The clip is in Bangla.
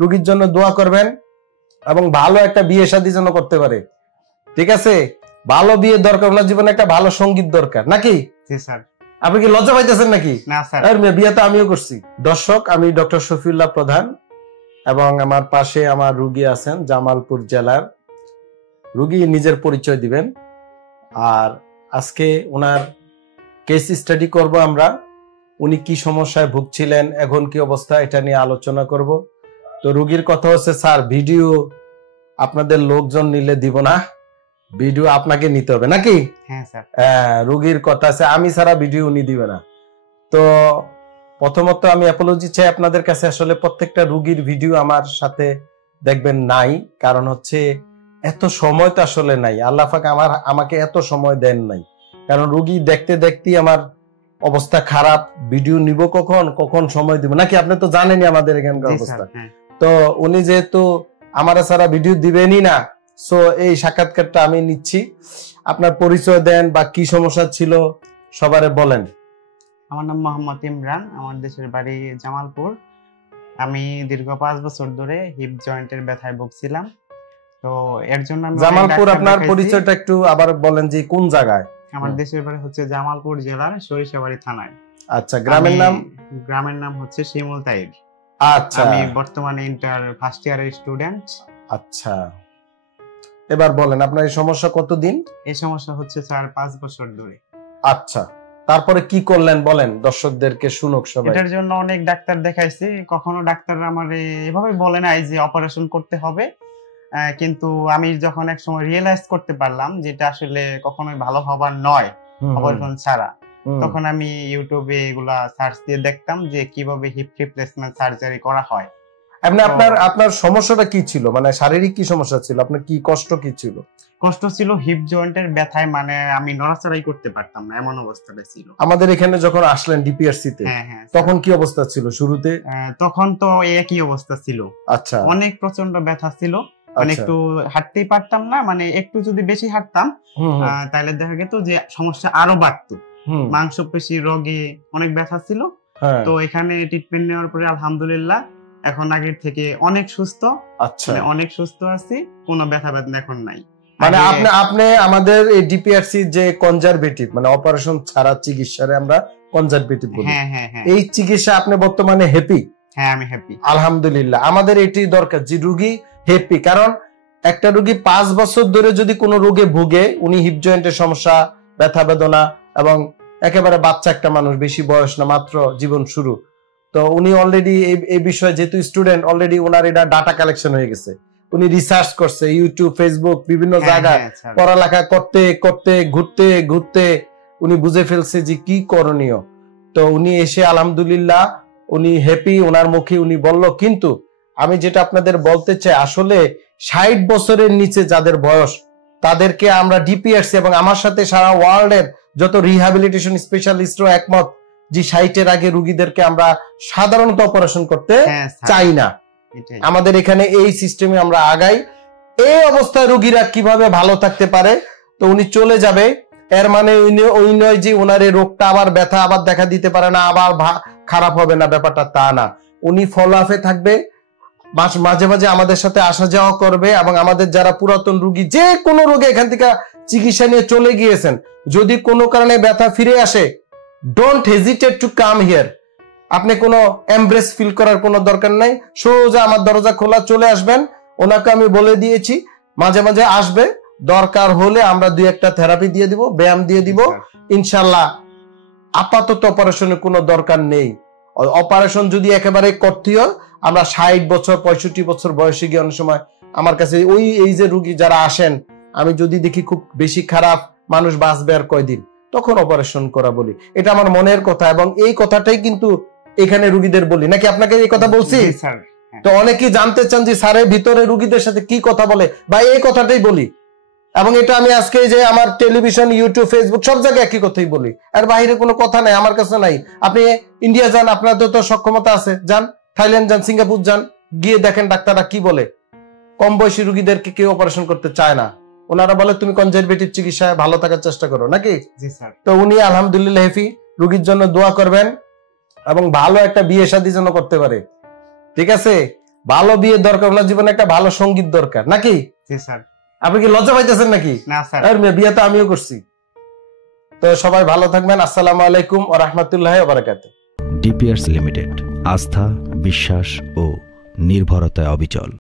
রোগীর জন্য দোয়া করবেন এবং ভালো একটা বিয়ে শাদী যেন করতে পারে। ঠিক আছে, ভালো বিয়ে দরকার, ওনার জীবনে একটা ভালো সঙ্গীত দরকার নাকি? জি স্যার। আপনি কি লজ্জা পাইতেছেন নাকি? না স্যার, বিয়ে তো আমিও করছি। দর্শক, আমি ডক্টর শফিউল্লাহ প্রধান এবং আমার পাশে আমার রুগী আছেন জামালপুর জেলার। রুগী নিজের পরিচয় দিবেন আর আজকে ওনার কেস স্টাডি করব আমরা। উনি কি সমস্যায় ভুগছিলেন, এখন কি অবস্থা, এটা নিয়ে আলোচনা করব। তো রুগীর কথা হচ্ছে, স্যার ভিডিও আপনাদের লোকজন নিলে দিব না, ভিডিও আপনাকে নিতে হবে নাকি? হ্যাঁ স্যার। রুগীর কথা আছে, আমি ছাড়া ভিডিও উনি দিবে না। তো প্রথমত আমি অ্যাপোলজি চাই আপনাদের কাছে। আসলে প্রত্যেকটা রুগীর ভিডিও আমার সাথে দেখবেন নাই, কারণ হচ্ছে এত সময় তো আসলে নাই। আল্লাহ পাক আমাকে এত সময় দেন নাই, কারণ রুগী দেখতে দেখতেই আমার অবস্থা খারাপ। ভিডিও নিব কখন, কখন সময় দিব নাকি? আপনি তো জানেনই আমাদের এখানকার অবস্থা। তো উনি যেহেতু আমার ছাড়া ভিডিও দিবেনই না, সো এই সাক্ষাৎকারটা আমি নিচ্ছি। আপনার পরিচয় দেন বা কি সমস্যা ছিল সবারে বলেন। আমার নাম মোহাম্মদ ইমরান, আমার দেশের বাড়ি জামালপুর। আমি দীর্ঘ 5 বছর ধরে হিপ জয়েন্টের ব্যথায় ভুগছিলাম। তো এর জন্য আমি জামালপুর, আপনার পরিচয়টা একটু আবার বলেন যে কোন জায়গায়? আমার দেশের বাড়ি হচ্ছে জামালপুর জেলার সরিষাবাড়ি থানায়। আচ্ছা, গ্রামের নাম? গ্রামের নাম হচ্ছে শিমুল তাইর। আচ্ছা, আমি বর্তমানে ইন্টার ফার্স্ট ইয়ারের স্টুডেন্ট। আচ্ছা, এবার বলেন আপনার এই সমস্যা কতদিন? এই সমস্যা হচ্ছে স্যার 5 বছর ধরে। আচ্ছা, তারপরে কি করলেন বলেন, দর্শকদেরকে শুনুক সবাই। এটার জন্য অনেক ডাক্তার দেখাইছি, কখনো ডাক্তাররা আমারে এভাবে বলে নাই যে অপারেশন করতে হবে, কিন্তু আমি যখন এক সময় রিয়েলাইজ করতে পারলাম যেটা আসলে কখনোই ভালো হবার নয় অপারেশন ছাড়া, তখন আমি ইউটিউবে এগুলা সার্চ দিয়ে দেখতাম যে কিভাবে হিপ রিপ্লেসমেন্ট সার্জারি করা হয়। আপনার সমস্যাটা কি ছিল, মানে শারীরিক কি সমস্যা ছিল, আপনার কি কষ্ট কি ছিল? কষ্ট ছিল হিপ জয়েন্টের ব্যথায়, মানে আমি নড়াচড়াই করতে পারতাম না, এমন অবস্থাটা ছিল। আমাদের এখানে যখন আসলেন ডিপিআরসি তে, তখন কি অবস্থা ছিল শুরুতে? তখন তো একই অবস্থা ছিল। আচ্ছা, অনেক প্রচন্ড ব্যথা ছিল, মানে একটু হাঁটতেই পারতাম না, মানে একটু যদি বেশি হাঁটতাম তাহলে দেখা যেত যে সমস্যা আরো বাড়তো। মাংসপেশি রোগে অনেক ব্যথা ছিল। তো এখানে ট্রিটমেন্ট নেওয়ার পরে আলহামদুলিল্লাহ এখন আগের থেকে অনেক সুস্থ। আচ্ছা, অনেক সুস্থ আছি, কোনো ব্যথা বেদনা এখন নাই। মানে আপনি আমাদের এই ডিপিআরসি যে কনজারভেটিভ, মানে অপারেশন ছাড়া চিকিৎসারে আমরা কনজারভেটিভ বলি, এই চিকিৎসা আপনি বর্তমানে হ্যাপি? হ্যাঁ, আমি হ্যাপি আলহামদুলিল্লাহ। আমাদের এটি দরকার যে রোগী হ্যাপি, কারণ একটা রোগী 5 বছর ধরে যদি কোনো রোগে ভুগে, উনি হিপ জয়েন্টের সমস্যা, ব্যথা বেদনা, এবং একেবারে বাচ্চা একটা মানুষ, বেশি বয়স না, মাত্র জীবন শুরু, তো উনি অলরেডি এই বিষয়ে যেহেতু স্টুডেন্ট, অলরেডি ওনার এটা ডাটা কালেকশন হয়ে গেছে। উনি রিসার্চ করছে ইউটিউব, ফেসবুক, বিভিন্ন জায়গায় পড়ালেখা করতে করতে ঘুরতে ঘুরতে উনি বুঝে ফেলছে যে কি করণীয়। তো উনি এসে আলহামদুলিল্লাহ উনি হ্যাপি, ওনার মুখে উনি বলল। কিন্তু আমি যেটা আপনাদের বলতে চাই, আসলে 60 বছরের নিচে যাদের বয়স, তাদেরকে আমরা ডিপিআরসি এবং আমার সাথে সারা ওয়ার্ল্ডের যত রিহ্যাবিলিটেশন স্পেশালিস্টরা একমত যে 60-এর আগে রোগীদেরকে আমরা সাধারণত অপারেশন করতে চাই না। আমাদের এখানে এই সিস্টেমে আমরা আগাই। এই অবস্থায় রোগীরা কিভাবে ভালো থাকতে পারে? তো উনি চলে যাবে, এর মানে ওই নয় যে ওনার এই রোগটা আবার ব্যথা আবার দেখা দিতে পারে না, আবার খারাপ হবে না, ব্যাপারটা তা না। উনি ফলো আপে থাকবে, মাঝে মাঝে আমাদের সাথে আসা যাওয়া করবে, এবং আমাদের যারা পুরাতন রোগী যে কোনো রোগে এখান থেকে চিকিৎসা নিয়ে চলে গিয়েছেন, যদি কোনো কারণে ব্যথা ফিরে আসে, don't hesitate to come here. আপনি কোনো এমব্রেস ফিল করার কোনো দরকার নাই, সোজা আমার দরজা খোলা, চলে আসবেন। ওনাকে আমি বলে দিয়েছি মাঝে মাঝে আসবে, দরকার হলে আমরা 2-1টা থেরাপি দিয়ে দিব, ব্যায়াম দিয়ে দিব ইনশাল্লাহ। আপাতত অপারেশনের কোনো দরকার নেই। অপারেশন যদি একেবারে করতে হয়, আমরা 60 বছর 65 বছর বয়সে গিয়ে অনেক সময় আমার কাছে এই যে রোগী যারা আসেন, আমি যদি দেখি খুব বেশি খারাপ, মানুষ বাঁচবে আর কয়দিন, তখন অপারেশন করা বলি। এটা আমার মনের কথা, এবং এই কথাটাই কিন্তু এখানে রোগীদের বলি, নাকি আপনাকে এই কথা বলছি? তো অনেকেই জানতে চান যে স্যারের ভিতরে রোগীদের সাথে কি কথা বলে, বা এই কথাটাই বলি। এবং এটা আমি আজকে যে আমার টেলিভিশন, ইউটিউব, ফেসবুক সব জায়গায় একই কথাই বলি, আর বাইরে কোনো কথা নাই আমার কাছে নাই। আপনি ইন্ডিয়া যান, আপনাদের তো সক্ষমতা আছে, যান থাইল্যান্ড যান, সিঙ্গাপুর যান, গিয়ে দেখেন ডাক্তাররা কি বলে। কম বয়সী রোগীদেরকে কেউ অপারেশন করতে চায় না, ওনারা বলে তুমি কনজারভেটিভ চিকিৎসায় ভালো থাকার চেষ্টা করো, নাকি? জি স্যার। তো উনি আলহামদুলিল্লাহ হ্যাপি, রোগীর জন্য দোয়া করবেন এবং ভালো একটা বিয়ে শাদী যেন করতে পারে। ঠিক আছে, ভালো বিয়ে দরকার, ওনার জীবনে একটা ভালো সঙ্গীত দরকার নাকি? জি স্যার। আপনি কি লজ্জা পাইতেছেন নাকি? না স্যার। আর বিয়ে তো আমিও করছি। তো সবাই ভালো থাকবেন। আসসালামু আলাইকুম ওয়া রাহমাতুল্লাহি ওয়া বারাকাতুহু। ডিপিআরস লিমিটেড, আস্থা, বিশ্বাস ও নির্ভরতায় অবিচল।